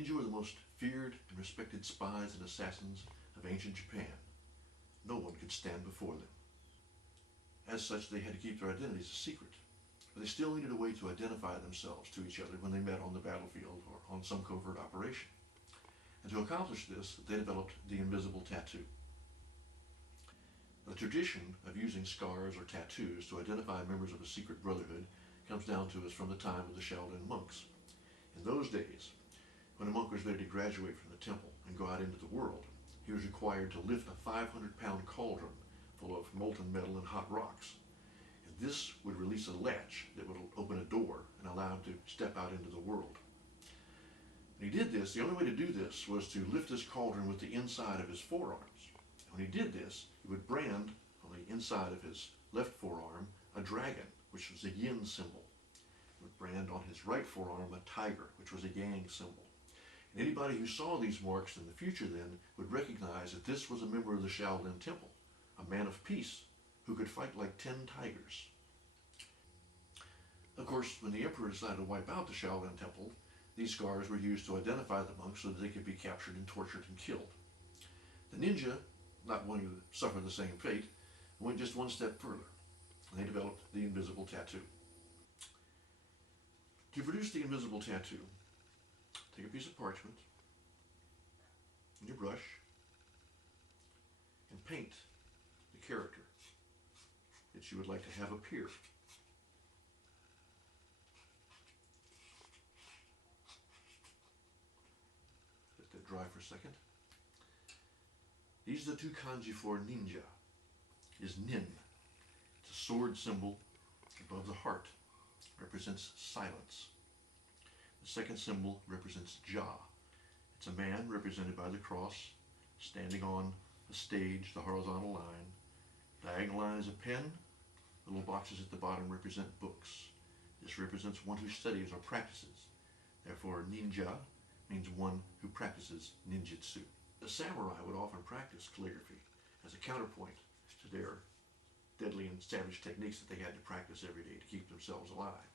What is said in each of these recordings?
Ninja were the most feared and respected spies and assassins of ancient Japan. No one could stand before them. As such, they had to keep their identities a secret, but they still needed a way to identify themselves to each other when they met on the battlefield or on some covert operation. And to accomplish this, they developed the invisible tattoo. The tradition of using scars or tattoos to identify members of a secret brotherhood comes down to us from the time of the Shaolin monks. In those days, when a monk was ready to graduate from the temple and go out into the world, he was required to lift a 500-pound cauldron full of molten metal and hot rocks. And this would release a latch that would open a door and allow him to step out into the world. When he did this, the only way to do this was to lift this cauldron with the inside of his forearms. And when he did this, he would brand on the inside of his left forearm a dragon, which was a yin symbol. He would brand on his right forearm a tiger, which was a yang symbol. And anybody who saw these marks in the future then would recognize that this was a member of the Shaolin Temple, a man of peace who could fight like 10 tigers. Of course, when the emperor decided to wipe out the Shaolin Temple, these scars were used to identify the monks so that they could be captured and tortured and killed. The ninja, not wanting to suffer the same fate, went just one step further, and they developed the invisible tattoo. To produce the invisible tattoo, take a piece of parchment and your brush and paint the character that you would like to have appear. Let that dry for a second. These are the two kanji for ninja. Is nin. It's a sword symbol above the heart. It represents silence. The second symbol represents ja. It's a man represented by the cross, standing on the stage, the horizontal line. Diagonal line is a pen. The little boxes at the bottom represent books. This represents one who studies or practices. Therefore, ninja means one who practices ninjutsu. The samurai would often practice calligraphy as a counterpoint to their deadly and savage techniques that they had to practice every day to keep themselves alive.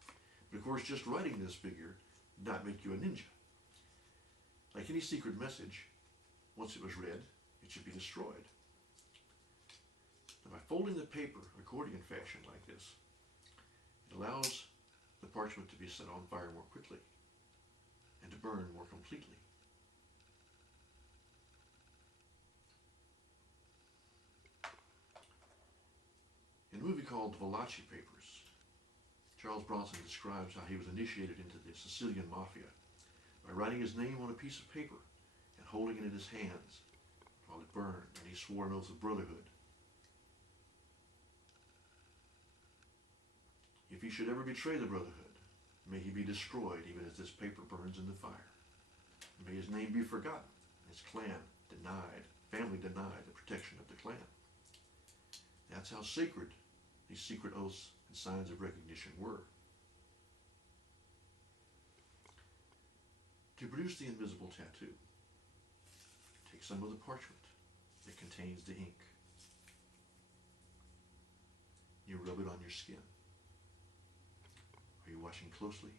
But of course, just writing this figure did not make you a ninja. Like any secret message, once it was read, it should be destroyed. Now, by folding the paper accordion fashion like this, it allows the parchment to be set on fire more quickly and to burn more completely. In a movie called The Valachi Papers, Charles Bronson describes how he was initiated into the Sicilian mafia by writing his name on a piece of paper and holding it in his hands while it burned, and he swore an oath of brotherhood. If he should ever betray the brotherhood, may he be destroyed even as this paper burns in the fire. May his name be forgotten, his clan denied, family denied the protection of the clan. That's how sacred these secret oaths and signs of recognition were. To produce the invisible tattoo, take some of the parchment that contains the ink. You rub it on your skin. Are you watching closely?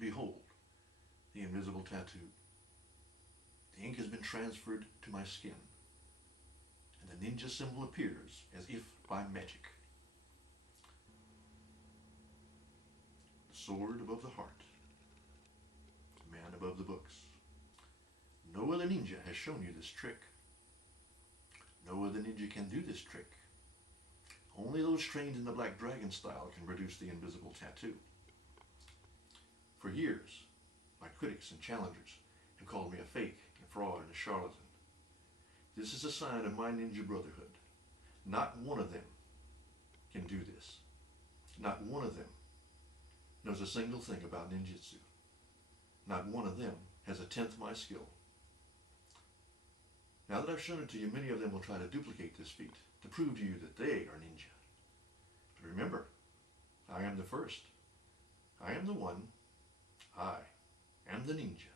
Behold, the invisible tattoo. The ink has been transferred to my skin, and the ninja symbol appears as if by magic. The sword above the heart, the man above the books. No other ninja has shown you this trick. No other ninja can do this trick. Only those trained in the Black Dragon style can produce the invisible tattoo. For years, my critics and challengers have called me a fake, a fraud, and a charlatan. This is a sign of my ninja brotherhood. Not one of them can do this. Not one of them knows a single thing about ninjutsu. Not one of them has a tenth my skill. Now that I've shown it to you, many of them will try to duplicate this feat to prove to you that they are ninja. But remember, I am the first. I am the one. I am the ninja.